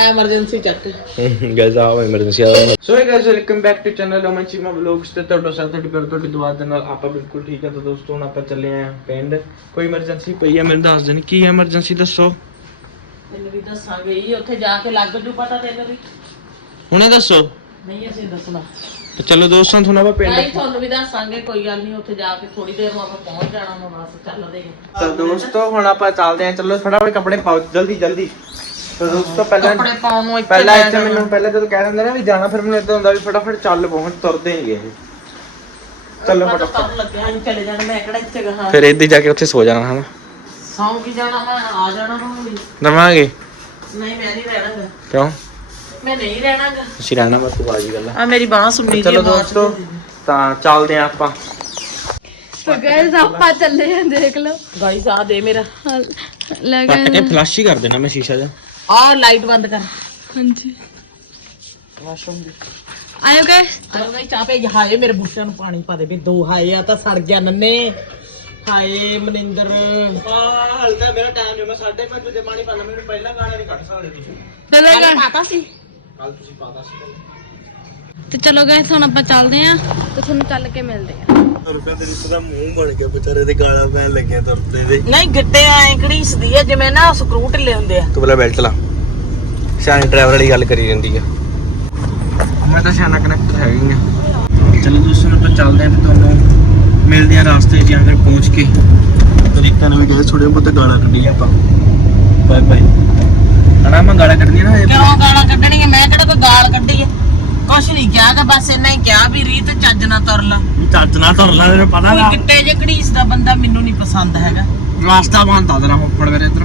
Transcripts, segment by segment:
Emergency ਚੱਕ guys ਆ emergency ਆ। So guys welcome back to channel Aman Cheema vlogs ਤੇ ਤੁਹਾਡਾ ਸਾਥ ਤੁਹਾਡੀ ਦੁਆ ਦੇ ਨਾਲ ਆਪਾਂ ਬਿਲਕੁਲ ਠੀਕ ਆ। ਤਾਂ ਦੋਸਤੋ ਹੁਣ ਆਪਾਂ ਚੱਲੇ ਆਂ ਪਿੰਡ, ਕੋਈ ਐਮਰਜੈਂਸੀ ਪਈ ਆ, ਮੈਨੂੰ ਦੱਸ ਦੇਣ ਕੀ ਐਮਰਜੈਂਸੀ ਦੱਸੋ। ਤੈਨੂੰ ਵੀ ਦੱਸਾਂਗੇ ਹੀ, ਉੱਥੇ ਜਾ ਕੇ ਲੱਗ ਜੂ ਪਤਾ ਤੈਨੂੰ ਵੀ। ਹੁਣੇ ਦੱਸੋ। ਨਹੀਂ ਅਸੀਂ ਦੱਸਣਾ ਤੇ ਚਲੋ ਦੋਸਤਾਂ ਤੁਹਾਨੂੰ ਆਪਾਂ ਪਿੰਡ ਨਹੀਂ ਤੁਹਾਨੂੰ ਵੀ ਦੱਸਾਂਗੇ, ਕੋਈ ਗੱਲ ਨਹੀਂ। ਉੱਥੇ ਜਾ ਕੇ ਥੋੜੀ ਦੇਰ ਨੂੰ ਆਪਾਂ ਪਹੁੰਚ ਜਾਣਾ ਵਾ, ਬਸ ਚੱਲਦੇ ਹਾਂ। ਤਾਂ ਦੋਸਤੋ ਹੁਣ ਆਪਾਂ ਚੱਲਦੇ ਆਂ। ਚਲੋ ਫਟਾਫਟ ਕੱਪੜੇ ਪਾਓ ਜਲਦੀ ਜਲਦੀ। ਤਾਂ ਦੋਸਤੋ ਪਹਿਲਾਂ ਕੱਪੜੇ ਪਾਉਣ ਨੂੰ ਪਹਿਲਾਂ ਇੱਥੇ ਮੈਨੂੰ ਪਹਿਲਾਂ ਜਦੋਂ ਕਹਿ ਦਿੰਦੇ ਨਾ ਵੀ ਜਾਣਾ, ਫਿਰ ਮੈਨੂੰ ਇਦਾਂ ਹੁੰਦਾ ਵੀ ਫਟਾਫਟ ਚੱਲ ਪਹੁੰਚ, ਤੁਰਦੇ ਨਹੀਂਗੇ ਇਹ। ਚਲੋ ਫਟਾਫਟ ਲੱਗਿਆ ਅਸੀਂ ਚਲੇ ਜਾਣਾ, ਮੈਂ ਕਿਹੜਾ ਇੱਥੇ ਗਾ ਫਿਰ ਇੱਥੇ ਜਾ ਕੇ ਉੱਥੇ ਸੋ ਜਾਣਾ ਹਨਾ। ਸੌਂ ਕੀ ਜਾਣਾ, ਮੈਂ ਆ ਜਾਣਾ ਹੁਣ ਵੀ। ਦਵਾਂਗੇ ਨਹੀਂ ਮੈਂ ਨਹੀਂ ਰਹਿਣਾਗਾ। ਕਿਉਂ? ਮੈਂ ਨਹੀਂ ਰਹਿਣਾਗਾ। ਅਸੀਂ ਰਹਿਣਾ ਬਸ, ਤੂੰ ਬਾਜੀ ਗੱਲ ਆ ਮੇਰੀ ਬਾਂਹ ਸੁੰਨੀ ਚਲੋ ਦੋਸਤੋ ਤਾਂ ਚੱਲਦੇ ਆਂ ਆਪਾਂ। तो गाइस ਆਪਾਂ ਚੱਲੇ ਆਂ, ਦੇਖ ਲਓ ਗਾਈਸ ਆ ਦੇ ਮੇਰਾ ਲੈ ਕੱਟ ਕੇ ਫਲਸ਼ ਹੀ ਕਰ ਦੇਣਾ ਮੈਂ ਸ਼ੀਸ਼ਾ ਜਾ। ਆ ਲਾਈਟ ਬੰਦ ਕਰ। ਹਾਂਜੀ ਵਾਸ਼ਰੂਮ ਦੀ ਆਇਓ ਗਾਇਸ। ਚਲੋ ਨਹੀਂ ਚਾਹ ਪੇ। ਹਾਏ ਮੇਰੇ ਬੂਟਿਆਂ ਨੂੰ ਪਾਣੀ ਪਾ ਦੇ ਵੀ। ਦੋ ਹਾਏ ਆ ਤਾਂ ਸੜ ਗਿਆ ਨੰਨੇ। ਹਾਏ ਮਨਿੰਦਰ ਹਾਲ ਤਾਂ ਮੇਰਾ ਟਾਈਮ ਨਹੀਂ, ਮੈਂ 5:30 ਵਜੇ ਪਾਣੀ ਪਾਣਾ। ਮੈਨੂੰ ਪਹਿਲਾਂ ਗਾਣਾ ਨਹੀਂ ਕੱਢ ਸਕਦੇ ਤੁਸੀਂ। ਚਲੋ ਪਾਤਾ ਸੀ ਕੱਲ ਤੁਸੀਂ ਪਾਤਾ ਸੀ। ਤੇ ਚਲੋ ਗਾਇਸ ਹੁਣ ਆਪਾਂ ਚੱਲਦੇ ਆਂ ਤੇ ਤੁਹਾਨੂੰ ਚੱਲ ਕੇ ਮਿਲਦੇ ਆਂ। ਰੁਪਏ ਦੇ ਰਿਸ਼ਤੇ ਦਾ ਮੂੰਹ ਬਣ ਗਿਆ ਵਿਚਾਰੇ ਦੇ, ਗਾਲਾਂ ਪੈਣ ਲੱਗਿਆ ਤੁਰਦੇ ਦੇ। ਨਹੀਂ ਗਿੱਟੇ ਐ ਘੜੀਸਦੀ ਆ ਜਿਵੇਂ ਨਾ ਸਕਰੂ ਢਿੱਲੇ ਹੁੰਦੇ ਆ। ਤੂੰ ਪਹਿਲਾਂ ਬੈਲਟ ਲਾ। ਸਿਆਣੇ ਡਰਾਈਵਰ ਵਾਲੀ ਗੱਲ ਕਰੀ ਜਾਂਦੀ ਆ। ਮੈਂ ਤਾਂ ਸਿਆਣਾ ਕਨੈਕਟਰ ਹੈਗੀ ਆ। ਚਲੋ ਦੋਸਤੋ ਆਪਾਂ ਚੱਲਦੇ ਆਂ ਤੇ ਤੁਹਾਨੂੰ ਮਿਲਦੇ ਆਂ ਰਾਸਤੇ 'ਚ ਜਾਂ ਫਿਰ ਪਹੁੰਚ ਕੇ। ਤਰੀਕਾ ਨਾਲ ਵੀ ਗਏ ਥੋੜੇ ਬਹੁਤ ਗਾਲਾਂ ਕੱਢੀਆਂ ਆਪਾਂ। Bye bye. ਹਣਾ ਮੈਂ ਗਾਲਾਂ ਕੱਢਣੀਆਂ ਨਾ। ਕਿਉਂ ਗਾਲਾਂ ਕੱਢਣੀਆਂ? ਮੈਂ ਕਿਹੜਾ ਕੋਈ ਗਾਲ ਕੱਢੀ ਆ? ਕੁਛ ਨਹੀਂ ਕਿਹਾ ਗਾ, ਬਸ ਇੰਨਾ ਹੀ ਕਿਹਾ ਵੀ ਰੀਤ ਚੱਜ ਨਾ ਤੁਰ ਲਾ। ਚੱਜ ਨਾਲ ਤੁਰ ਲਾ, ਤੈਨੂੰ ਪਤਾ ਕੋਈ ਗਿੱਟੇ ਜੇ ਘੜੀਸਦਾ ਬੰਦਾ ਮੈਨੂੰ ਨਹੀਂ ਪਸੰਦ ਹੈਗਾ। ਰਾਸਤਾ ਬੰਦ ਆ ਤੇਰਾ ਮੁੱਪੜ ਮੇਰੇ ਇੱਧਰ।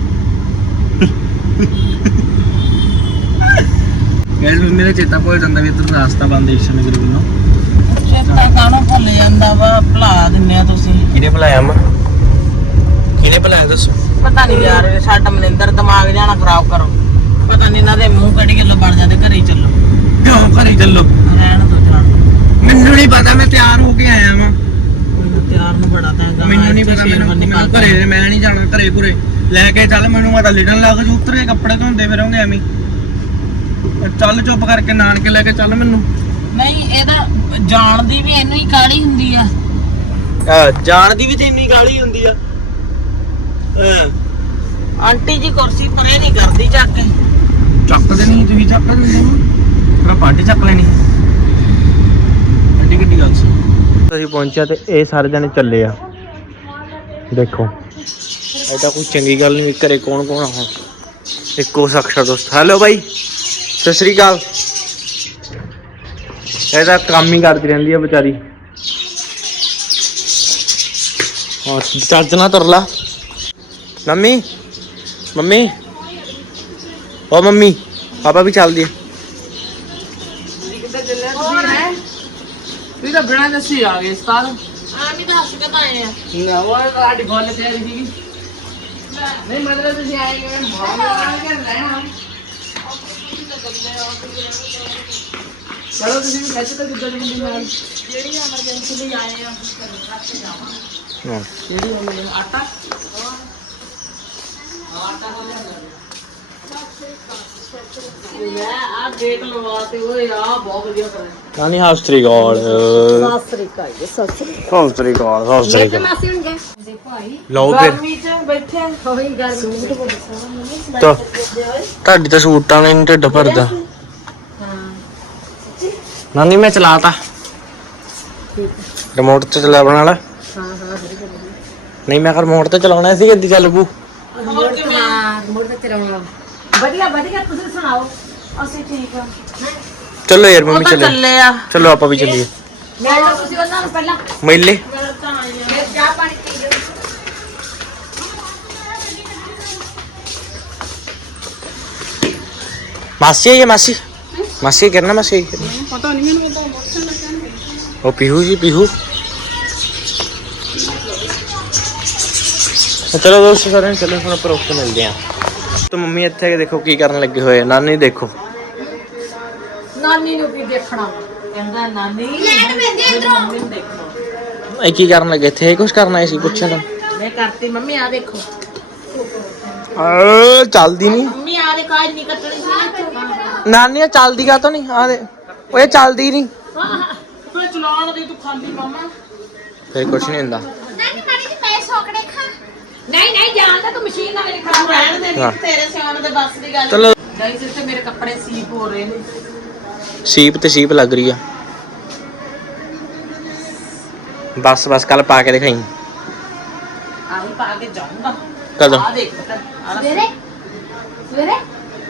ਗੈਸ ਮੇਰੇ ਚੇਤਾ ਭੁੱਲ ਜਾਂਦਾ ਵੀ ਇੱਧਰ ਰਾਸਤਾ ਬੰਦ ਈਸ਼ਾ ਨਗਰ ਵੱਲੋਂ। ਚੇਤਾ ਕਾਹਨੂੰ ਭੁੱਲ ਜਾਂਦਾ ਵਾ? ਭੁਲਾ ਦਿੰਦੇ ਆ ਤੁਸੀਂ। ਕਿਹਨੇ ਭੁਲਾਇਆ ਮੈਂ? ਕਿਹਨੇ ਭੁਲਾਇਆ ਦੱਸੋ? ਪਤਾ ਨਹੀਂ ਯਾਰ, ਸਾਡਾ ਮਨਿੰਦਰ ਦਿਮਾਗ ਜਾਣਾ ਖਰਾਬ ਕਰੋ। ਪਤਾ ਨਹੀਂ ਇਹਨਾਂ ਦੇ ਮੂੰਹ ਕੱਢ ਕੇ ਲੱਭਣ ਜਾਂਦੇ। ਘਰੇ ਹੀ ਚੱਲੋ। ਕਿਉਂ ਘਰੇ ਚੱਲੋ? ਰਹਿਣ ਦੋ ਜਾਣ। ਮੈਨੂੰ ਨਹੀਂ ਪਤਾ, ਮੈਂ ਤਿਆਰ ਹੋ ਕੇ ਆਇਆ ਵਾਂ। ਤਿਆਰ ਨੂੰ ਬੜਾ ਤਾਂ ਮੈਨੂੰ ਨਹੀਂ ਪਤਾ, ਮੈਨੂੰ ਘਰੇ ਮੈਂ ਨਹੀਂ ਜਾਣਾ। ਘਰੇ ਘੁਰੇ ਲੈ ਕੇ ਚੱਲ, ਮੈਨੂੰ ਮੈਂ ਤਾਂ ਲਿਡਣ ਲੱਗ ਜੂ। ਉਤਰੇ ਕੱਪੜੇ ਧੋਂਦੇ ਫਿਰੋਂਗੇ ਐਵੇਂ। ਚੱਲ ਚੁੱਪ ਕਰਕੇ ਨਾਨਕੇ ਲੈ ਕੇ ਚੱਲ ਮੈਨੂੰ। ਨਹੀਂ ਇਹਦਾ ਜਾਣ ਦੀ ਵੀ ਇਹਨੂੰ ਹੀ ਕਾਹਲੀ ਹੁੰਦੀ ਆ। ਜਾਣ ਦੀ ਵੀ ਤੇ ਇੰਨੀ ਗਾਲੀ ਹੁੰਦੀ ਆ। ਆਂਟੀ ਜੀ ਕੁਰਸੀ ਪਰੇ ਨਹੀਂ ਕਰਦੀ ਚੱਕ ਕੇ। ਚੱਕਦੇ ਨਹੀਂ ਤੁਸੀਂ, ਚੱਕ ਦਿੰਦੇ ਹੋ। ਫਿਰ ਪਾਰਟੀ ਚੱਕ ਲੈਣੀ। ਐਡੀ ਕਿੱਡੀ ਗੱਲ ਸੀ। ਅਸੀਂ ਪਹੁੰਚਿਆ ਤੇ ਇਹ ਸਾਰੇ ਜਣੇ ਚੱਲੇ ਆ। ਦੇਖੋ ਐਡਾ ਕੋਈ ਚੰਗੀ ਗੱਲ ਨਹੀਂ। ਘਰੇ ਕੌਣ ਕੌਣ ਆ? ਇੱਕੋ ਸ਼ਖਸ ਦੋਸਤ। ਹੈਲੋ ਬਾਈ, ਸਤਿ ਸ੍ਰੀ ਅਕਾਲ। ਇਹਦਾ ਕੰਮ ਹੀ ਕਰਦੀ ਰਹਿੰਦੀ ਆ ਵਿਚਾਰੀ। ਹਾਂ ਚੱਜ ਨਾ ਤੁਰ ਲਾ। ਮੰਮੀ ਮੰਮੀ ਓ ਮੰਮੀ, ਪਾਪਾ ਵੀ ਚੱਲਦੀ ਆ। ਵੀ ਤਾਂ ਬਿਨਾਂ ਦੱਸੀ ਆ ਗਏ ਉਸਤਾਦ। ਆ ਵੀ ਤਾਂ ਹੱਸ ਕੇ ਤਾਂ ਆਏ ਆ। ਨਾ ਉਹ ਸਾਡੀ ਗੱਲ ਤੇ ਆਈ ਸੀਗੀ। ਨਹੀਂ ਮਤਲਬ ਤੁਸੀਂ ਆਏ ਕਿ ਮੈਂ ਭਾਵਨਾ ਕਰ ਰਹਿਣਾ। ਚਲੋ ਤੁਸੀਂ ਵੀ ਖੱਚ ਤਾਂ ਕਿੱਦਾਂ ਦੀ ਨਾਲ ਜਿਹੜੀ ਐਮਰਜੈਂਸੀ ਲਈ ਆਏ ਆ ਰੱਖ ਕੇ ਜਾਵਾਂ। ਹਾਂ ਜਿਹੜੀ ਉਹ ਆਟਾ ਆਟਾ ਹੋ ਜਾਂਦਾ। ਮੈਂ ਆ ਦੇਖ ਲਵਾਤੇ ਓਏ, ਆ ਬਹੁਤ ਵਧੀਆ ਕਰਿਆ। ਨਾਨੀ ਸਤਿ ਸ੍ਰੀ ਅਕਾਲ। ਸਾਸਰੀਕਾਲ ਜੀ, ਸਤਿ ਸ੍ਰੀ ਅਕਾਲ। ਸਤਿ ਸ੍ਰੀ ਅਕਾਲ। ਮਾਸੀ ਹੁਣ ਗਏ ਭਾਈ ਲਓ ਫਿਰ ਗਰਮੀ ਚ ਬੈਠੇ ਹੋਈ ਗਰਮੀ ਤਾਂ ਤੁਹਾਡੀ ਤਾਂ ਸੂਟਾਂ ਨੇ ਢਿੱਡ ਭਰਦਾ। ਨਾਨੀ ਮੈਂ ਚਲਾਤਾ ਰਿਮੋਟ ਤੇ ਚਲਾ ਬਣਾ ਲਾ। ਨਹੀਂ ਮੈਂ ਰਿਮੋਟ ਤੇ ਚਲਾਉਣਾ ਸੀ। ਅੱਧੀ ਚੱਲ ਪੂ। ਮੋੜ ਤੇ ਚਲਾਉਣਾ ਵਧੀਆ ਵਧੀਆ। ਤੁਸੀਂ ਸੁਣਾਓ? ਅਸੀਂ ਠੀਕ ਆ। ਚਲੋ ਯਾਰ ਮੰਮੀ ਚੱਲੇ। ਚੱਲੇ ਆ। ਚਲੋ ਆਪਾਂ ਵੀ ਚੱਲੀਏ। ਮੈਂ ਤੁਸੀਂ ਉਹਨਾਂ ਨੂੰ ਪਹਿਲਾਂ ਮੇਲੇ ਚਾਹ ਪਾਣੀ ਪੀ ਲਓ। ਮਾਸੀ ਆਈ ਹੈ। ਮਾਸੀ ਮਾਸੀ ਕਰਨਾ ਮਾਸੀ ਪਤਾ ਨਹੀਂ ਮੈਨੂੰ ਤਾਂ ਮੋਟਰਸਾਈਕਲ ਉਹ ਪੀਹੂ ਜੀ ਪੀਹੂ। ਚਲੋ ਦੋਸਤੋ ਸਾਰੇ ਚਲੋ ਹੁਣ ਆਪਾਂ ਰੋਕ ਕੇ ਮਿਲਦੇ ਆਂ। ਤਾਂ ਮੰਮੀ ਇੱਥੇ ਦੇਖੋ ਕੀ ਕਰਨ ਲੱਗੇ ਹੋਏ। ਨਾਨੀ ਦੇਖੋ। ਨਾਨੀ ਨੂੰ ਕੀ ਦੇਖਣਾ? ਕਹਿੰਦਾ ਨਾਨੀ ਮੇਰੀ ਮੰਮੀ ਨੂੰ ਦੇਖਣਾ। ਇਹ ਕੀ ਕਰਨ ਲੱਗੇ ਇੱਥੇ? ਕੁਝ ਕਰਨਾ ਸੀ ਪੁੱਛਿਆ ਤਾਂ। ਮੈਂ ਕਰਤੀ ਮੰਮੀ। ਆ ਦੇਖੋ ਚੱਲਦੀ ਨਹੀਂ ਮੰਮੀ, ਆ ਦੇ ਕਾਜ ਨਹੀਂ ਕੱਟਣੀ ਸੀ ਨਾਨੀ ਚੱਲਦੀ ਕਾ ਤੋਂ ਨਹੀਂ ਆ ਦੇ ਓਏ ਚੱਲਦੀ ਨਹੀਂ ਤੂੰ ਚਲਾਉਣ ਦੇ ਤੂੰ ਖਾਂਦੀ ਮਾਮਾ ਫਿਰ ਕੁਛ ਨਹੀਂ ਹੁੰਦਾ ਨਾਨੀ ਮਾੜੀ ਜਿਹੀ ਪੈ ਸੋਕੜੇ ਖਾ ਨਹੀਂ ਜਾਣਦਾ ਤੂੰ ਮਸ਼ੀਨ ਨਾਲ ਮੇਰੇ ਖਰਾਬ ਰਹਿਣ ਦੇ ਹਾਂ। ਤੇਰੇ ਸਿਆਣ ਦੇ ਬਸ ਦੀ ਗੱਲ ਚਲੋ ਗਾਈਸ ਇੱਥੇ ਮੇਰੇ ਕੱਪੜੇ ਸੀਪ ਹੋ ਰਹੇ ਨੇ ਸੀਪ ਤੇ ਸੀਪ ਲੱਗ ਰਹੀ ਆ ਬਸ ਕੱਲ ਪਾ ਕੇ ਦਿਖਾਈ ਆਹੀ ਪਾ ਕੇ ਜਾਊਂਗਾ ਕਦੋਂ ਆ ਦੇਖ ਪੁੱਤ ਸਵੇਰੇ ਸਵੇਰੇ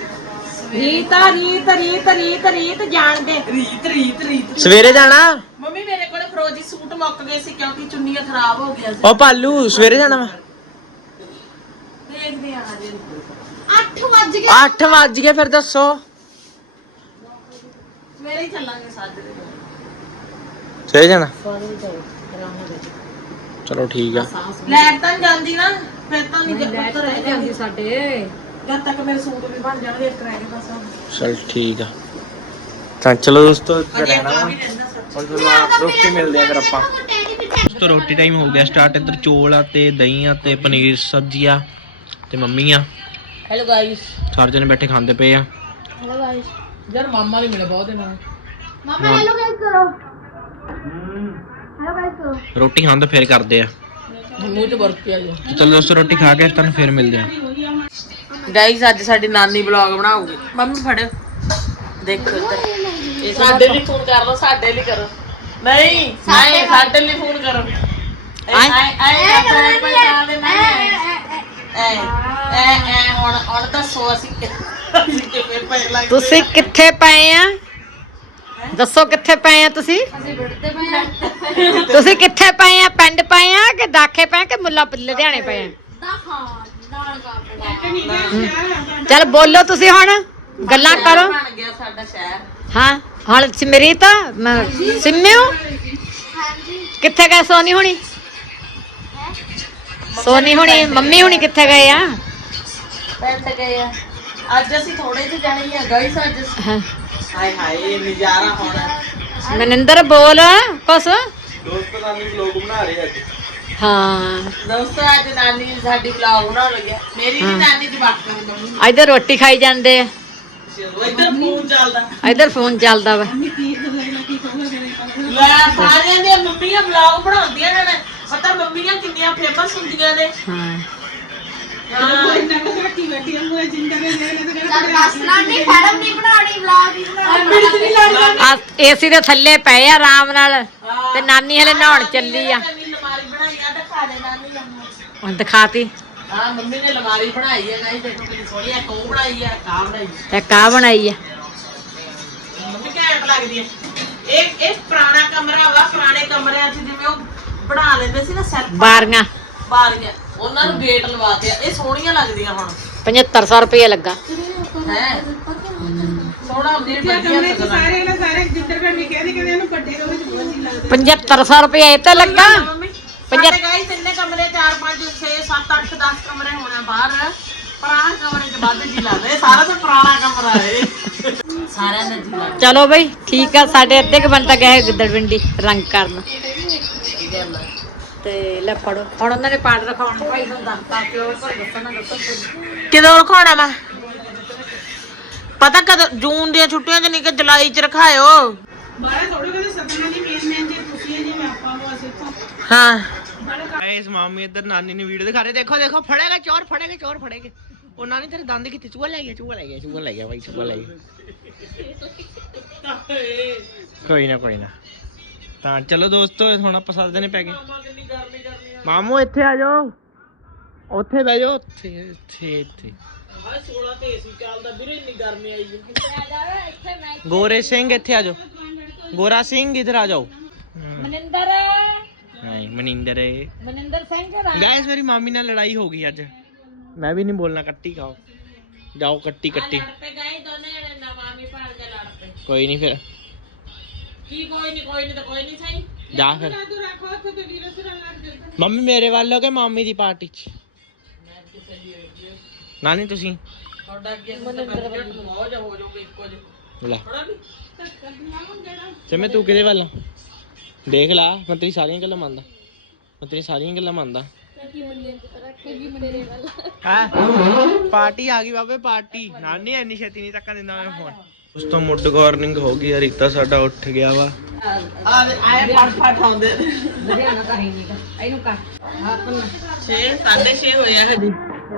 ਰੀਤ ਜਾਣ ਦੇ ਰੀਤ ਸਵੇਰੇ ਜਾਣਾ ਮੰਮੀ ਮੇਰੇ ਕੋਲ ਫਰੋਜੀ ਸੂਟ ਮੁੱਕ ਗਏ ਸੀ ਕਿਉਂਕਿ ਚੁੰਨੀਆਂ ਖਰਾਬ ਹੋ ਗਈਆਂ ਸੀ ਉਹ ਭਾਲੂ ਸਵੇਰੇ ਜਾਣਾ ਵਾ ਦੇਖਦੇ ਆ ਜੀ 8 ਵਜ ਗਏ 8 ਵੱਜ ਗਏ ਫਿਰ ਦੱਸੋ ਸਵੇਰੇ ਹੀ ਚੱਲਾਂਗੇ ਸਾਜਰੇ ਸਵੇਰੇ ਜਾਣਾ ਚਲੋ ਠੀਕ ਆ ਲੈਟ ਤਾਂ ਨੀ ਜਾਂਦੀ ਨਾ ਫਿਰ ਤਾਂ ਨਹੀਂ ਉੱਤਰ ਰਹਿ ਜਾਂਦੀ ਸਾਡੇ ਜਦ ਤੱਕ ਮੇਰੇ ਸੂਟ ਵੀ ਬਣ ਜਾਣਗੇ ਇੱਕ ਰਹਿ ਗਿਆ ਬਸ ਚਲ ਠੀਕ ਆ ਤਾਂ ਚਲੋ ਦੋਸਤੋ ਅਜੇ ਰਹਿਣਾ ਵਾ ਕੰਮ ਹੀ ਰਹਿੰਦਾ ਸੱਚ ਹੁਣ ਤੁਹਾਨੂੰ ਰੋਟੀ ਮਿਲਦੇ ਆ ਫਿਰ ਆਪਾਂ ਡੈਡੀ ਵੀ ਦੋਸਤੋ ਰੋਟੀ ਟਾਈਮ ਹੋ ਗਿਆ ਸਟਾਰਟ ਇੱਧਰ ਚੋਲ ਆ ਤੇ ਦਹੀਂ ਆ ਤੇ ਪਨੀਰ ਸਬਜ਼ੀ ਆ ਤੇ ਮੰਮੀ ਆ ਹੈਲੋ ਗਾਇਸ ਸਾਰੇ ਜਣੇ ਬੈਠੇ ਖਾਂਦੇ ਪਏ ਆ ਹੈਲੋ ਗਾਇਸ ਯਾਰ ਮਾਮਾ ਨਹੀਂ ਮਿਲਿਆ ਬਹੁਤ ਦਿਨਾਂ ਮਾਮਾ ਹੈਲੋ ਗਾਇਸ ਕਰੋ ਹੈਲੋ ਗਾਇਸ ਕਰੋ ਰੋਟੀ ਖਾਣ ਤੋਂ ਫਿਰ ਕਰਦੇ ਆ ਮੂੰਹ 'ਚ ਬਰਫ ਪਿਆ ਜੀ ਚਲੋ ਦੋਸਤੋ ਰੋਟੀ ਖਾ ਕੇ ਤੁਹਾਨੂੰ ਫਿਰ ਮਿਲਦੇ ਆ ਗਾਇਸ ਅੱਜ ਸਾਡੀ ਨਾਨੀ ਵਲੌਗ ਬਣਾਉਗੀ ਮੰਮੀ ਫੜਿਓ ਦੇਖੋ ਇੱਧਰ ਇਹ ਸਾਡੇ ਲਈ ਫੋਨ ਕਰ ਲਓ ਸਾਡੇ ਲਈ ਕਰੋ ਨਹੀਂ ਸਾਡੇ ਲਈ ਫੋਨ ਕਰੋ ਹੁਣ ਦੱਸੋ ਅਸੀਂ ਕਿਵੇਂ ਪਹਿਲਾਂ ਤੁਸੀਂ ਕਿੱਥੇ ਪਏ ਆ ਦੱਸੋ ਕਿੱਥੇ ਪਏ ਆ ਤੁਸੀਂ ਤੁਸੀਂ ਕਿੱਥੇ ਪਏ ਆ ਪਿੰਡ ਪਏ ਆ ਕਿ ਦਾਖੇ ਪਏ ਕਿ ਮੁੱਲਾ ਲੁਧਿਆਣੇ ਪਏ ਆ ਚੱਲ ਬੋਲੋ ਤੁਸੀਂ ਹੁਣ ਗੱਲਾਂ ਕਰੋ ਬਣ ਗਿਆ ਸਾਡਾ ਸ਼ਹਿਰ ਹਾਂ ਹੁਣ ਸਮਰੀਤ ਸਿੰਮਿਓ ਕਿੱਥੇ ਗਏ ਸੋਨੀ ਹੁਣੀ ਸੋਨੀ ਹੁਣੀ ਮੰਮੀ ਹੁਣੀ ਕਿੱਥੇ ਗਏ ਆ ਪਿੰਡ ਗਏ ਆ ਅੱਜ ਅਸੀਂ ਥੋੜੇ ਜਿਹੇ ਜਾਣੇ ਆ ਗਾਇਸ ਅੱਜ ਹਾਂ। ਹਾਏ ਹਾਏ ਨਜ਼ਾਰਾ ਹੋਣਾ ਮਨਿੰਦਰ ਬੋਲ ਕੁਛ ਦੋਸਤੋ ਨਾਨੀ ਵਲੌਗ ਬਣਾ ਰਹੇ ਅੱਜ ਹਾਂ ਦੋਸਤੋ ਅੱਜ ਨਾਨੀ ਸਾਡੀ ਵਲੌਗ ਬਣਾਉਣ ਲੱਗਿਆ ਮੇਰੀ ਵੀ ਨਾਨੀ ਦੀ ਬਾਤ ਕਰੀ ਮੰਮੀ ਇੱਧਰ ਰੋਟੀ ਖਾਈ ਜਾਂਦੇ ਆ ਇੱਧਰ ਫੋਨ ਚੱਲਦਾ ਇੱਧਰ ਫੋਨ ਚੱਲਦਾ ਵਾ ਲੈ ਸਾਰਿਆਂ ਦੀਆਂ ਮੰਮੀਆਂ ਵਲੌਗ ਬਣਾਉਂਦੀਆਂ ਨੇ ਪਤਾ ਮੰਮੀਆਂ ਕਿੰਨੀਆਂ ਫੇਮਸ ਹੁੰਦੀਆਂ ਨੇ ਹਾਂ ਚੱਲ ਬਸ ਨਾਨੀ ਫਿਲਮ ਨਹੀਂ ਬਣਾਉਣੀ ਵਲੌਗ ਹੀ ਬਣਾਉਣਾ ਆ ਏਸੀ ਦੇ ਥੱਲੇ ਪਏ ਆ ਆਰਾਮ ਨਾਲ ਤੇ ਨਾਨੀ ਹਲੇ ਨਹਾਉਣ ਚੱਲੀ ਆ ਲਮਾਰੀ ਬਣਾਈ ਆ ਦਿਖਾ ਦੇ ਨਾਨੀ ਨੂੰ ਹੁਣ ਦਿਖਾਤੀ ਹਾਂ ਮੰਮੀ ਨੇ ਲਮਾਰੀ ਬਣਾਈ ਹੈ ਗਾਈ ਦੇਖੋ ਕਿੰਨੀ ਸੋਹਣੀ ਹੈ ਕੋ ਬਣਾਈ ਹੈ ਕਾ ਬਣਾਈ ਤੇ ਕਾ ਬਣਾਈ ਆ ਮੰਮੀ ਘੈਂਟ ਲੱਗਦੀ ਹੈ ਇਹ ਪੁਰਾਣਾ ਕਮਰਾ ਵਾ ਪੁਰਾਣੇ ਕਮਰਿਆਂ 'ਚ ਜਿਵੇਂ ਉਹ ਬਣਾ ਲੈਂਦੇ ਸੀ ਨਾ ਸੈਲਫ ਬਾਰੀਆਂ ਬਾਰੀਆਂ ਉਹਨਾਂ ਨੂੰ ਗੇਟ ਲਵਾਤੇ ਆ ਇਹ ਸੋਹਣੀਆਂ ਲੱਗਦੀਆਂ ਹੁਣ 7500 ਰੁਪਏ ਲੱਗਾ ਹੈ ਸੋਹਣਾ ਹੁੰਦੀ ਵਧੀਆ ਸਗਣਾ 7500 ਰੁਪਏ ਇਹ ਤੇ ਲੱਗਾ ਮੰਮੀ ਸਾਡੇ ਗਾਈਸ ਇੰਨੇ ਕਮਰੇ 4 5 6 7 8 10 ਕਮਰੇ ਹੋਣੇ ਬਾਹਰ ਪੁਰਾਣਾ ਕਮਰੇ 'ਚ ਵੱਧ ਜੀ ਲੱਗਦਾ ਇਹ ਸਾਰਾ ਤਾਂ ਪੁਰਾਣਾ ਕਮਰਾ ਹੈ ਸਾਰਿਆਂ ਦਾ ਜੀ ਲੱਗਦਾ ਚਲੋ ਬਈ ਠੀਕ ਆ ਸਾਡੇ ਅੱਧੇ ਕੁ ਬੰਦਾ ਗਏ ਗਿੱਦੜਵਿੰਡੀ ਰੰਗ ਕਰਨ ਤੇ ਲੈ ਫੜੋ ਹੁਣ ਉਹਨਾਂ ਨੇ ਪਾੜ ਰਖਾਉਣ ਭਾਈ ਹੁੰਦਾ ਤਾਂ ਕਿ ਉਹ ਪਰ ਦੱਸਣਾ ਕਿਦੋਂ ਰਖਾਉਣਾ ਮੈਂ ਪਤਾ ਕਦ ਜੂਨ ਦੀਆਂ ਛੁੱਟੀਆਂ 'ਚ ਨਹੀਂ ਕਿ ਜੁਲਾਈ 'ਚ ਰਖਾਇਓ ਹਾਂ ਗਾਇਸ ਮਾਮੀ ਇੱਧਰ ਨਾਨੀ ਨੇ ਵੀਡੀਓ ਦਿਖਾ ਰਹੇ ਦੇਖੋ ਫੜੇਗਾ ਚੋਰ ਫੜੇਗੇ ਉਹ ਨਾਨੀ ਤੇਰੇ ਦੰਦ ਕਿੱਥੇ ਚੂਹਾ ਲੈ ਗਿਆ ਬਾਈ ਚੂਹਾ ਲੈ ਗਿਆ ਕੋਈ ਨਾ ਤਾਂ ਚਲੋ ਦੋਸਤੋ ਹੁਣ ਆਪਾਂ ਸਾਰੇ ਜਣੇ ਪੈ ਗਏ ਮਾਮੂ ਇੱਥੇ ਆ ਜਾਓ ਉੱਥੇ ਬਹਿ ਜਾਓ ਇੱਥੇ ਹਾਂ 16 ਤੇ ਏਸੀ ਚੱਲਦਾ ਵੀਰੇ ਇੰਨੀ ਗਰਮੀ ਆਈ ਹੈ ਗੋਰੇ ਸਿੰਘ ਇੱਥੇ ਆ ਜਾਓ ਗੋਰਾ ਸਿੰਘ ਇਧਰ ਆ ਜਾਓ ਮਨਿੰਦਰ ਨਹੀਂ ਮਨਿੰਦਰ ਸਿੰਘ ਗਾਇਸ ਮੇਰੀ ਮਾਮੀ ਨਾਲ ਲੜਾਈ ਹੋ ਗਈ ਅੱਜ ਮੈਂ ਵੀ ਨਹੀਂ ਬੋਲਣਾ ਕੱਟੀ ਖਾਓ ਜਾਓ ਕੱਟੀ ਤੇ ਗਏ ਦੋਨੇ ਨਵਾਮੀ ਭਾਲ ਦੇ ਲੜ ਪਏ ਕੋਈ ਨਹੀਂ ਫਿਰ ਕੀ ਕੋਈ ਨਹੀਂ ਤਾਂ ਕੋਈ ਨਹੀਂ ਸਹੀ ਜਾ ਫਿਰ ਮੰਮੀ ਮੇਰੇ ਵੱਲ ਹੋ ਕੇ ਮਾਮੀ ਦੀ ਪਾਰਟੀ ਚ ਨਾਨੀ ਤੁਸੀਂ ਤੁਹਾਡਾ ਅੱਗੇ ਮੌਜ ਹੋ ਜਾਓਗੇ ਇੱਕੋ ਜਿਹੇ ਲੈ ਥੋੜਾ ਵੀ ਜਿਵੇਂ ਤੂੰ ਕਿਹਦੇ ਵੱਲ ਆ? ਦੇਖ ਲਾ ਮੈਂ ਤੇਰੀ ਸਾਰੀਆਂ ਗੱਲਾਂ ਮੰਨਦਾ ਪਾਰਟੀ ਆ ਗਈ ਬਾਬੇ ਪਾਰਟੀ ਨਾਨੀ ਇੰਨੀ ਛੇਤੀ ਨਹੀਂ ਚੱਕਣ ਦਿੰਦਾ ਮੈਂ ਫੋਨ ਉਸ ਤੋਂ ਮੁੱਢ ਮਾਰਨਿੰਗ ਹੋ ਗਈ ਰੀਤਾ ਸਾਡਾ ਉੱਠ ਗਿਆ ਵਾ ਆਏ ਫਟ ਆਉਂਦੇ ਇਹਨੂੰ ਕਰ ਆਪਣਾ 6:30 ਹੋਇਆ ਹਜੇ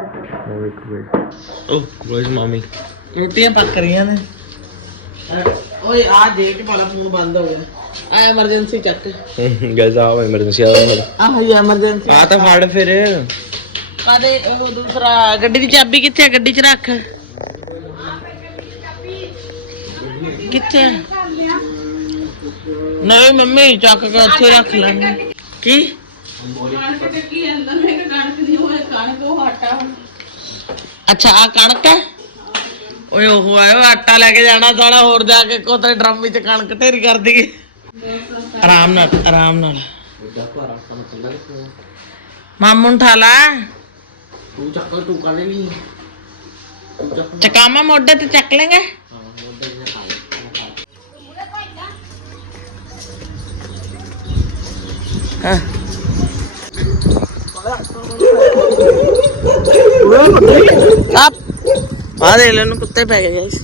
ਓ ਗਾਇਸ ਮਾਮੀ ਰੋਟੀਆਂ ਪੱਕ ਰਹੀਆਂ ਨੇ ਓਏ ਆ ਦੇ ਕੇ ਪਾਲਾ ਫੋਨ ਬੰਦ ਹੋ ਗਿਆ ਆ ਐਮਰਜੈਂਸੀ ਚੱਕ ਗਾਇਸ ਆ ਐਮਰਜੈਂਸੀ ਆ ਆਹ ਹੀ ਐਮਰਜੈਂਸੀ ਆ ਤਾਂ ਫੜ ਫਿਰ ਕਾਦੇ ਉਹ ਦੂਸਰਾ ਗੱਡੀ ਦੀ ਚਾਬੀ ਕਿੱਥੇ ਆ ਗੱਡੀ 'ਚ ਰੱਖ ਕਿੱਥੇ ਆ? ਨਹੀਂ ਮੰਮੀ ਚੱਕ ਕੇ ਉੱਥੇ ਰੱਖ ਲੈਣੀ ਕੀ ਅੱਛਾ ਆ ਕਣਕ ਹੈ ਓਏ ਉਹ ਆਇਓ ਆਟਾ ਲੈ ਕੇ ਜਾਣਾ ਸਾਲਾ ਹੋਰ ਜਾ ਕੇ ਕੋਤੇ ਡਰਮ ਵਿੱਚ ਕਣਕ ਢੇਰੀ ਕਰ ਦਈਏ ਆਰਾਮ ਨਾਲ ਮਾਮੂ ਨੂੰ ਠਾਲਾ ਤੂੰ ਚੱਕਲ ਤੂੰ ਕਰ ਲਈ ਚਕਾਮਾ ਮੋਢੇ ਤੇ ਚੱਕ ਲੈਂਗੇ ਆ ਦੇ ਲੈ ਨੂੰ ਕੁੱਤੇ ਪੈ ਗਏ ਗਾਇਸ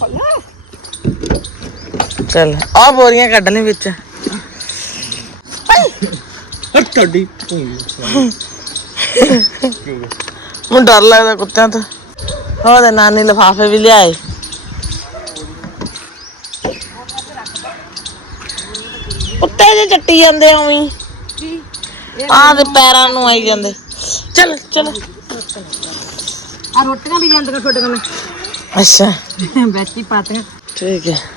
ਚੱਲ ਆ ਬੋਰੀਆਂ ਕੱਢ ਲੈ ਵਿੱਚ ਹਟ ਤੁਹਾਡੀ ਮੈਨੂੰ ਡਰ ਲੱਗਦਾ ਕੁੱਤਿਆਂ ਤੋਂ ਉਹਦੇ ਨਾਨੀ ਲਿਫਾਫੇ ਵੀ ਲਿਆਏ ਕੁੱਤੇ ਜੇ ਚੱਟੀ ਜਾਂਦੇ ਉਵੇਂ ਆ ਦੇ ਪੈਰਾਂ ਨੂੰ ਆਈ ਜਾਂਦੇ ਚੱਲ ਚੱਲ ਆ ਰੋਟੀਆਂ ਵੀ ਜਾਂਦੀਆਂ ਛੋਟੇ ਕੋਲ ਅੱਛਾ ਬੈਠੀ ਪਾਤੇ ਠੀਕ ਹੈ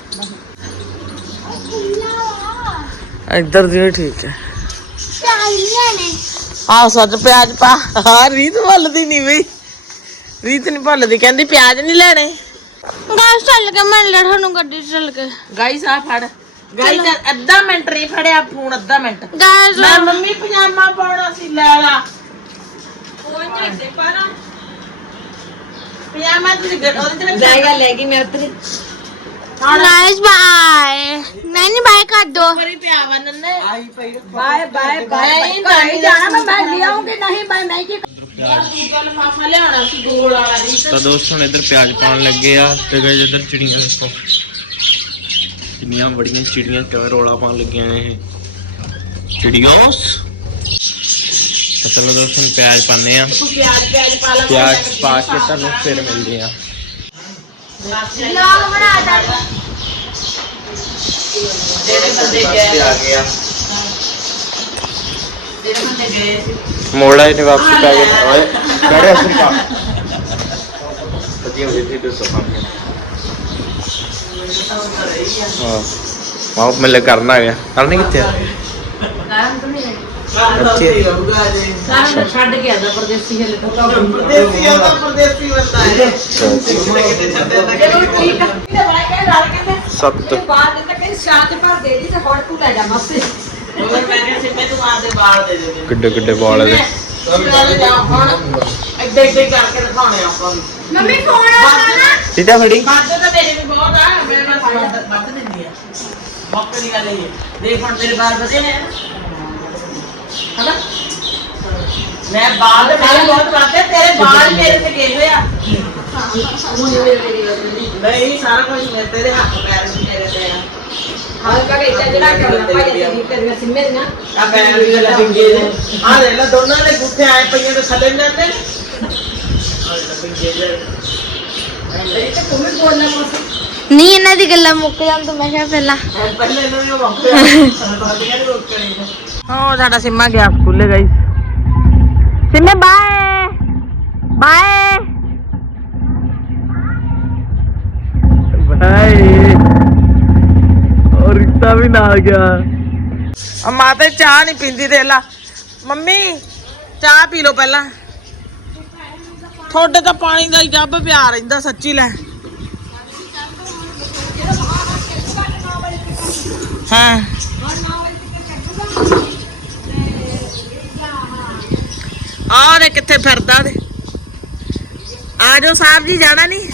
ਇੱਧਰ ਦੀ ਵੀ ਠੀਕ ਹੈ ਆ ਸੱਚ ਪਿਆਜ਼ ਪਾ ਹਾਂ ਰੀਤ ਭੱਲਦੀ ਨਹੀਂ ਬਈ ਰੀਤ ਨਹੀਂ ਭੱਲਦੀ ਕਹਿੰਦੀ ਪਿਆਜ਼ ਨਹੀਂ ਲੈਣੇ ਗਾਇਸ ਚੱਲ ਕੇ ਮੈਂ ਲੈ ਤੁਹਾਨੂੰ ਗੱਡੀ 'ਚ ਚੱਲ ਕੇ ਗਾਈਸ ਆ ਫੜ ਗਾਈਸ ਅੱਧਾ ਮਿੰਟ ਨਹੀਂ ਫੜਿਆ ਫੋਨ ਅੱਧਾ ਮਿੰਟ ਗਾਇਸ ਮੈਂ ਮੰਮੀ ਪਜਾਮਾ ਪਾਉਣਾ ਸੀ ਲੈ ਲਾ ਪਜਾਮਾ ਤੁਸੀਂ ਉਹਦੇ ਚ ਜਾਏਗਾ ਲੈ ਗਈ ਮੈਂ ਉੱਤਰ ਗਾਇਸ ਬਾਏ ਨਹੀਂ ਬਾਏ ਕਰ ਦੋ ਕਰੀ ਪਿਆ ਵਾ ਨੰਨੇ ਆਈ ਪਈ ਬਾਏ ਬਾਏ ਬਾਏ ਨਹੀਂ ਜਾਣਾ ਮੈਂ ਲਿਆਉਂਗੀ ਨਹੀਂ ਬਾਏ ਮੈਂ ਕੀ ਦੂਜਾ ਲਿਫਾਫਾ ਲਿਆਉਣਾ ਸੀ ਗੋਲ ਵਾਲਾ ਰੀਤ ਤਾਂ ਦੋਸਤੋ ਹੁਣ ਇੱਧਰ ਪਿਆਜ਼ ਪਾਉਣ ਲੱਗੇ ਆ ਤੇ ਗਾਇਸ ਇੱਧਰ ਚਿੜੀਆਂ ਦੇਖੋ ਕਿੰਨੀਆਂ ਬੜੀਆਂ ਚਿੜੀਆਂ ਕਿਵੇਂ ਰੋਲਾ ਪਾਉਣ ਲੱਗੀਆਂ ਨੇ ਇਹ ਚਿੜੀਆਂ ਤਾਂ ਚਲੋ ਦੋਸਤੋ ਹੁਣ ਪਿਆਜ਼ ਪਾਉਂਦੇ ਆ ਪਿਆਜ਼ ਪਾ ਲਾ ਪਿਆਜ਼ ਪਾ ਕੇ ਤੁਹਾਨੂੰ ਫਿਰ ਮਿਲਦੇ ਆ ਵਲੌਗ ਬਣਾ ਦਾਂ ਜਿਹੜੇ ਬੰਦੇ ਆ ਗਏ ਗਿਆ ਜਿਹੜੇ ਬੰਦੇ ਗਏ ਸੀ ਮੋੜਾ ਇਹਨੇ ਵਾਪਸ ਪੈ ਗਿਆ ਓਏ ਕੜੇ ਅਸਰ ਕਾ ਵਧੀਆ ਹੋਈ ਤੇ ਸਫਾ ਹਾਂ ਮਾਉ ਮਿਲ ਕਰਨਾ ਹੈ ਕਰਨੇ ਕਿੱਥੇ ਆ ਸਾਰਾ ਛੱਡ ਕੇ ਆਦਾ ਪਰਦੇਸੀ ਹਲੇ ਪਰਦੇਸੀ ਉਹਦਾ ਪਰਦੇਸੀ ਬੰਦਾ ਹੈ ਚਲੋ ਠੀਕ ਆ ਇਹਦੇ ਬਾਈ ਕਹਿ ਰਲ ਕੇ ਸੱਤ ਬਾਅਦ ਤੱਕ ਇਹ ਸ਼ਾਂਤ ਭਰ ਦੇ ਦੀ ਤੇ ਹੁਣ ਤੂੰ ਲੈ ਜਾ ਮਾਸੇ ਉਹ ਮੈਂ ਕਿਹਾ ਸਿੰਮੇ ਤੂੰ ਆਦੇ ਬਾਲ ਦੇ ਦੇ ਕਿੱਡੇ ਕਿੱਡੇ ਵਾਲ ਇਹਦੇ ਚੱਲ ਜਾ ਹੁਣ ਇੱਦਾਂ ਇੱਦਾਂ ਹੀ ਕਰਕੇ ਦਿਖਾਉਣੇ ਆਪਾਂ ਵੀ ਮੰਮੀ ਫੋਨ ਆਉਣਾ ਸਿੱਧਾ ਫੜੀ ਵੱਧ ਤਾਂ ਮੇਰੇ ਵੀ ਬਹੁਤ ਆ ਮੇਰੇ ਨਾਲ ਵੱਧ ਦਿੰਦੀ ਆ ਮੌਕੇ ਦੀ ਗੱਲ ਇਹ ਹੈ ਦੇਖ ਹੁਣ ਮੇਰੇ ਬਾਲ ਵਧੇ ਨੇ ਹਨਾ ਮੈਂ ਬਾਲ ਤੇ ਮੇਰੇ ਬਹੁਤ ਵੱਧੇ ਤੇਰੇ ਬਾਲ ਮੇਰੇ ਤੇ ਗਏ ਹੋਏ ਆ ਨਹੀਂ ਸਾਰਾ ਕੁਝ ਮੇਰੇ ਤੇਰੇ ਹੱਥ ਪੈਰ ਵੀ ਮੇਰੇ ਤੇ ਆ ਹਲਕਾ ਜਿਹਾ ਜਿਹੜਾ ਕਰਨਾ ਭਾਈ ਅਸੀਂ ਤੇਰੀਆਂ ਸਿੰਮੇ ਦੀਆਂ ਆ ਪੈਰ ਵੀ ਲੈ ਬਿੰਗੇ ਨੇ ਆ ਲੈ ਲਾ ਦੋਨਾਂ ਦੇ ਗੁੱਠੇ ਆਏ ਪਈਆਂ ਤੇ ਥੱਲੇ ਨਹੀਂ ਜਾਂਦੇ ਆ ਲੈ ਬਿੰਗੇ ਦੇ ਇਹ ਤੇ ਤੂੰ ਵੀ ਬੋਲਣਾ ਮਾਸੇ ਨਹੀਂ ਇਹਨਾਂ ਦੀ ਗੱਲਾਂ ਮੁੱਕ ਜਾਣ ਤੋਂ ਮੈਂ ਕਿਹਾ ਪਹਿਲਾਂ ਪਹਿਲੇ ਇਹਨਾਂ ਨੂੰ ਵਾਪਸ ਬਾਦੀਆਂ ਨੂੰ ਰੋਕ ਕੇ ਹਾਂ ਸਾਡਾ ਸਿੰਮਾ ਗਿਆ ਸਕੂਲੇ ਗਈ ਸਿੰਮੇ ਬਾਏ ਬਾਏ ਭਾਈ ਔਰ ਰਿਸ਼ਤਾ ਵੀ ਨਾਲ ਗਿਆ ਆ ਮਾਤੇ ਚਾਹ ਨਹੀਂ ਪੀਂਦੀ ਦੇਖ ਲਾ ਮੰਮੀ ਚਾਹ ਪੀ ਲਓ ਪਹਿਲਾਂ ਤੁਹਾਡੇ ਤਾਂ ਪਾਣੀ ਦਾ ਹੀ ਜੱਬ ਪਿਆ ਰਹਿੰਦਾ ਸੱਚੀ ਲੈ ਹਾਂ ਆ ਦੇ ਕਿੱਥੇ ਫਿਰਦਾ ਦੇ ਆ ਜਾਓ ਸਾਹਿਬ ਜੀ ਜਾਣਾ ਨਹੀਂ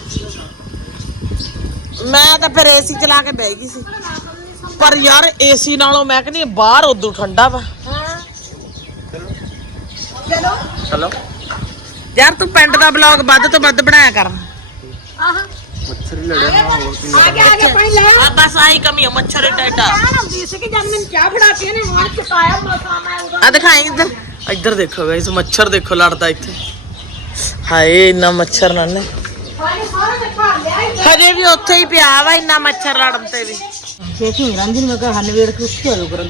ਮੈਂ ਤਾਂ ਫਿਰ ਏਸੀ ਚਲਾ ਕੇ ਬਹਿ ਗਈ ਸੀ ਪਰ ਯਾਰ ਏਸੀ ਨਾਲੋਂ ਮੈਂ ਕਹਿੰਦੀ ਬਾਹਰ ਉਦੋਂ ਠੰਡਾ ਵਾ ਚਲੋ ਯਾਰ ਤੂੰ ਪਿੰਡ ਦਾ ਬਲੌਗ ਵੱਧ ਤੋਂ ਵੱਧ ਬਣਾਇਆ ਕਰ ਮੱਛਰ ਹੀ ਲੜਿਆ ਨਾ ਹੋਰ ਕੀ ਆ ਗਿਆ ਪਾਣੀ ਲੈ ਆ ਬਸ ਆਹੀ ਕਮੀ ਆ ਮੱਛਰ ਹੀ ਟੈਟਾ ਹੁੰਦੀ ਸੀ ਕਿ ਜਦ ਮੈਨੂੰ ਚਾਹ ਫੜਾਤੀ ਨੇ ਹੁਣ ਚਕਾਇਆ ਮਸਾ ਮੈਂ ਉਹਦਾ ਆ ਦਿਖਾਈ ਇੱਧਰ ਇੱਧਰ ਦੇਖੋ ਗਾਇਸ ਮੱਛਰ ਦੇਖੋ ਲੜਦਾ ਇੱਥੇ ਹਾਏ ਇੰਨਾ ਮੱਛਰ ਨਾ ਨੇ ਪਾਣੀ ਸਾਰਾ ਤੇ ਭਰ ਲਿਆ ਹਜੇ ਵੀ ਉੱਥੇ ਹੀ ਪਿਆ ਵਾ ਇੰਨਾ ਮੱਛਰ ਲੜਨ ਤੇ ਵੀ ਦੇਖੀ ਰੰਦੀ ਨੂੰ ਮੈਂ ਕਿਹਾ ਹਨਵੇੜ ਕੇ ਉੱਥੇ ਆ ਲੋ ਕਰਨ